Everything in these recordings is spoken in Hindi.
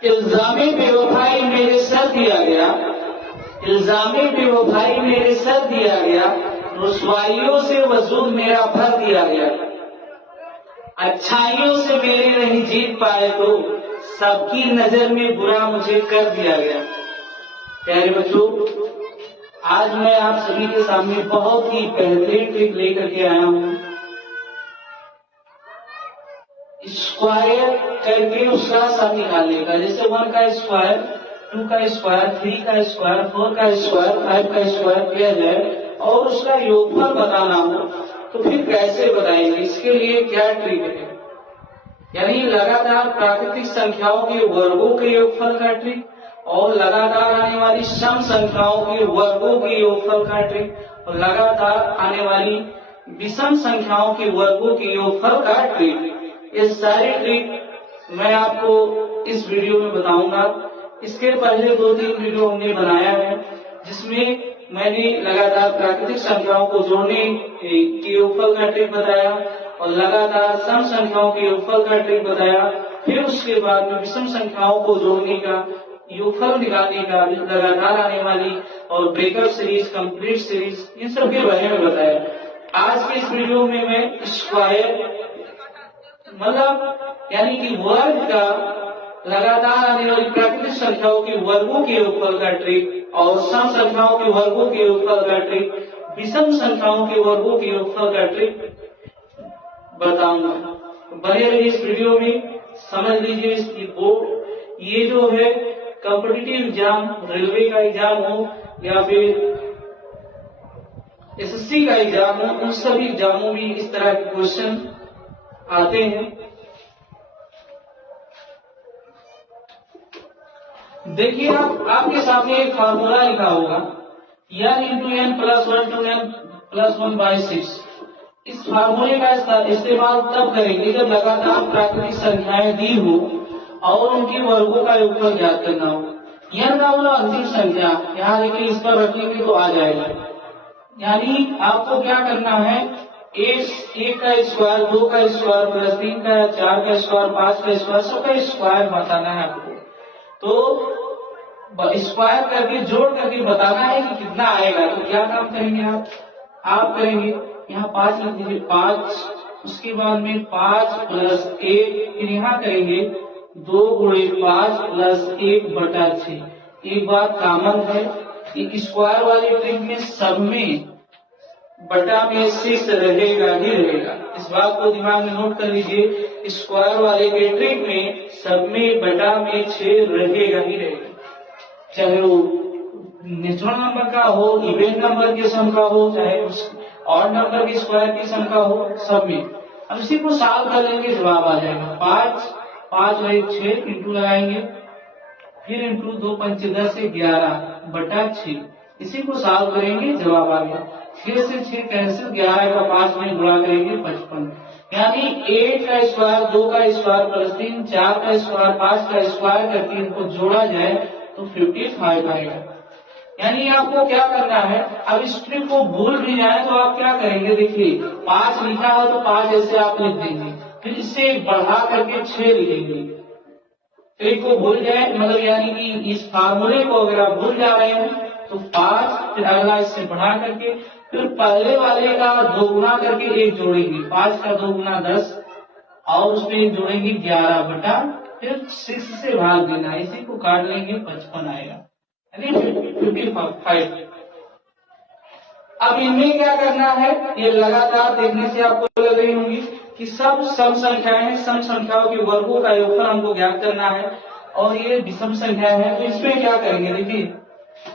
इल्जामे बेवफाई मेरे सर दिया गया, इल्जामे बेवफाई मेरे सर दिया गया, रुसवाइयों से वजूद मेरा भर दिया गया। अच्छाइयों से मेरे नहीं जीत पाए तो सबकी नजर में बुरा मुझे कर दिया गया। प्यारे बच्चों, आज मैं आप सभी के सामने बहुत ही बेहतरीन ट्रिक लेकर के आया हूं। स्क्वायर करके उसका सा निकालने का, जैसे 1 का स्क्वायर, 2 का स्क्वायर, 3 का स्क्वायर, 4 का स्क्वायर, 5 का स्क्वायर किया जाए और उसका योगफल बताना हो तो फिर कैसे बताएंगे? इसके लिए क्या ट्रिक है? यानी लगातार प्राकृतिक संख्याओं के वर्गों के योगफल का ट्रिक और लगातार आने वाली सम संख्याओं के वर्गों के योगफल का ट्रिक और लगातार आने वाली विषम संख्याओं के वर्गों के योगफल का ट्रिक। ये सारे ट्रिक मैं आपको इस वीडियो में बताऊंगा। इसके पहले 2-3 वीडियो हमने बनाया है जिसमें मैंने लगातार प्राकृतिक संख्याओं को जोड़ने के योगफल का ट्रिक बताया और लगातार सम संख्याओं के योगफल का ट्रिक बताया। फिर उसके बाद में विषम संख्याओं को जोड़ने का, योगफल निकालने का, लगातार आने वाली और ब्रेकअप सीरीज, कंप्लीट सीरीज, इन सब के बारे में बताया। आज के इस वीडियो में मैं स्क्वायर मतलब यानी कि वर्ग का लगातार आने वाली प्राकृतिक संख्याओं के वर्गों के योगफल का ट्रिक और सम संख्याओं के वर्गों के योगफल का ट्रिक, विषम संख्याओं के वर्गों के योगफल का ट्रिक बताऊंगा। बने रहिए इस वीडियो में, समझ लीजिए इसकी बोर्ड। ये जो है कॉम्पिटिटिव एग्जाम, रेलवे का एग्जाम हो या फिर एसएससी का एग्जाम हो, उन सभी एग्जामों में इस तरह के क्वेश्चन आते हैं। देखिए, आपके सामने एक फार्मूला लिखा होगा n into n plus 1 two n plus 1/6। इस फार्मूले का इस्तेमाल तब करेंगे जब लगातार प्राकृतिक संख्याएं दी हो और उनके वर्गों का योगफल ज्ञात करना हो। n का मतलब अंतिम संख्या, यहाँ देखिए इस पर रखेंगे तो आ जाएगा। यानी आपको क्या करना है, 1 का स्क्वायर, 2 का स्क्वायर प्लस 3 का, 4 का स्क्वायर, 5 का स्क्वायर, सबका स्क्वायर बताना है आपको। तो स्क्वायर करके जोड़ करके बताना है कि कितना आएगा। तो क्या काम करेंगे आप करेंगे यहाँ 5 लिख दीजिए, 5, उसके बाद में 5 प्लस 1, फिर यहाँ करेंगे 2 गुणे 5 प्लस 1/6। एक बात कॉमन है कि स्क्वायर वाली ट्रिक में सब में बटा में 6 रहेगा ही रहेगा। इस बात को दिमाग में नोट कर लीजिए। स्क्वायर वाले के ट्रिक में सब में बटा में 6 रहेगा ही रहेगा, चाहे वो नेचुरल नंबर का हो, इवेन नंबर के सम का हो, चाहे ऑड नंबर के स्क्वायर के सम का हो, सब में। अब इसी को सॉल्व कर लेंगे, जवाब आ जाएगा। 5 और 1 6 इंटू लगाएंगे, फिर इंटू 2 5 10 से 11/6। इसी को सॉल्व करेंगे, जवाब आ गया। 6 से 6 कैंसिल, 11 का 5 में गुणा करेंगे 55। यानी 8 का स्क्वायर, 2 का स्क्वायर प्लस 3, 4 का स्क्वायर, 5 का स्क्वायर करके इनको जोड़ा जाए तो 55 आएगा। यानी आपको क्या करना है, अब इस ट्रिक को भूल भी जाए तो आप क्या करेंगे, देखिए 5 लिखा हो तो 5 ऐसे आप लिख देंगे, फिर इससे बढ़ा करके 6 लिखेंगे। ट्रिक को भूल जाए मतलब यानी कि इस फार्मूले को अगर आप भूल जा रहे हैं तो 5, फिर अगला इससे बढ़ा करके, फिर पहले वाले का 2 गुना करके 1 जोड़ेंगे, 5 का 2 गुना 10 और उसमें 1 जोड़ेंगे 11 बटा, फिर 6 से भाग देना, इसी को काट लेंगे 55 आएगा, यानी 55। अब इनमें क्या करना है, ये लगातार देखने से आपको लग रही होंगी कि सब सम संख्याएं, सम संख्याओं के वर्गों का योगफल हमको ज्ञात करना है और ये विषम संख्या है। तो इसमें क्या करेंगे, देखिए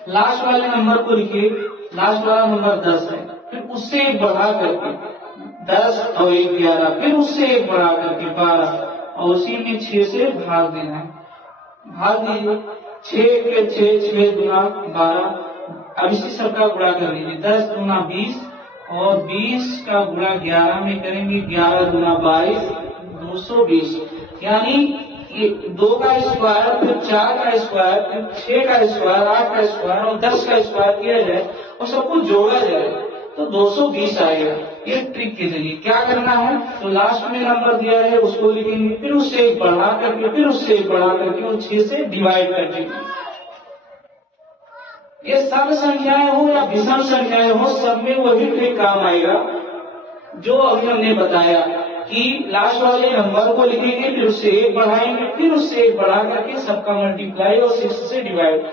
लास्ट वाले नंबर को लिखिए, लास्ट वाला नंबर 10 है, फिर उससे 1 बढ़ा करके 10 और 1 11, फिर उससे 1 बढ़ा करके 12 और उसी में 6 से भाग देना है। भाग दीजिए, 6 के 6 गुना 12। अब इसी सब का गुणा कर लीजिए, 10 गुना 20 और 20 का गुणा 11 में करेंगे, 11 गुना 22 220। यानी ये 2 का स्क्वायर, फिर 4 का स्क्वायर, फिर 6 का स्क्वायर, 8 का स्क्वायर और 10 का स्क्वायर किया जाए और सबको जोड़ा जाए तो 220 आएगा। ये ट्रिक के जरिए क्या करना है, तो लास्ट में नंबर दिया है उसको लिखेंगे, फिर उससे एक बढ़ा करके, फिर उससे एक बढ़ा करके और 6 से डिवाइड कर देंगे। ये सम संख्याएं हो या विषम संख्याएं हो, सब में वही ट्रिक काम आएगा जो अभी हमने बताया कि लास्ट वाले नंबर को लिखेंगे, फिर उससे एक बढ़ाएंगे, फिर उससे एक बढ़ा करके सबका मल्टीप्लाई और 6 से डिवाइड।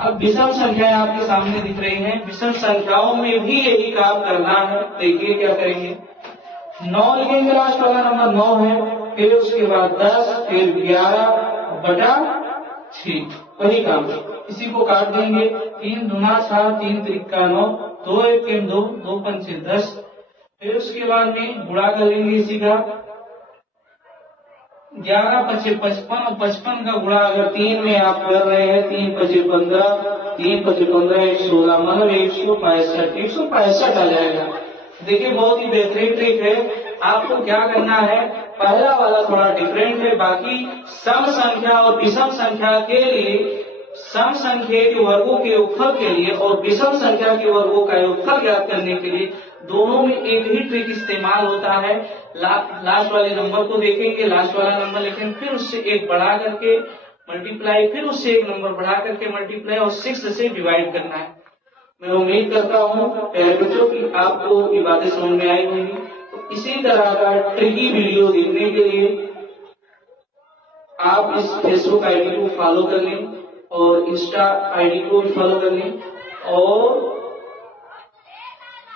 अब विषम संख्याएं आपके सामने दिख रही हैं, विषम संख्याओं में भी यही काम करना है। देखिए क्या करेंगे, 9 लिखेंगे, लास्ट वाला नंबर 9 है, फिर उसके बाद 10, फिर 11/6, वही काम। इसी को काट देंगे, 3 दूना 6, 3 त्रिका 9, 2 1 2, 2 पंचे 10, फिर उसके बाद में गुणा कर लेंगे इसी का, 11 पचे 55 और 55 का गुणा अगर 3 में आप कर रहे हैं, 3 पचे 15, 3 पचे 15, 116, मतलब 165 आ जाएगा। देखिए बहुत ही बेहतरीन ट्रिक है। आपको क्या करना है, पहला वाला थोड़ा डिफरेंट है, बाकी सम संख्या और विषम संख्या के लिए, सम संख्या के वर्गों के योगफल के लिए और विषम संख्या के वर्गों का योगफल ज्ञात करने के लिए दोनों में एक ही ट्रिक इस्तेमाल होता है। लास्ट वाले नंबर को देखेंगे, लास्ट वाला नंबर लिखेंगे, फिर उससे एक बढ़ा करके मल्टीप्लाई, फिर उससे एक नंबर बढ़ा करके मल्टीप्लाई और 6 से डिवाइड करना है। मैं उम्मीद करता हूँ प्यारे बच्चों की आपको ये बातें समझ में आई होंगी। तो इसी तरह का ट्रिकी वीडियो देखने के लिए आप इस फेसबुक आईडी को फॉलो कर लें और इंस्टा आईडी को भी फॉलो कर लें और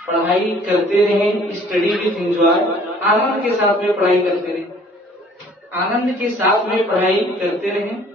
पढ़ाई करते रहें। स्टडी विथ एंजॉय, आनंद के साथ में पढ़ाई करते रहें, आनंद के साथ में पढ़ाई करते रहें।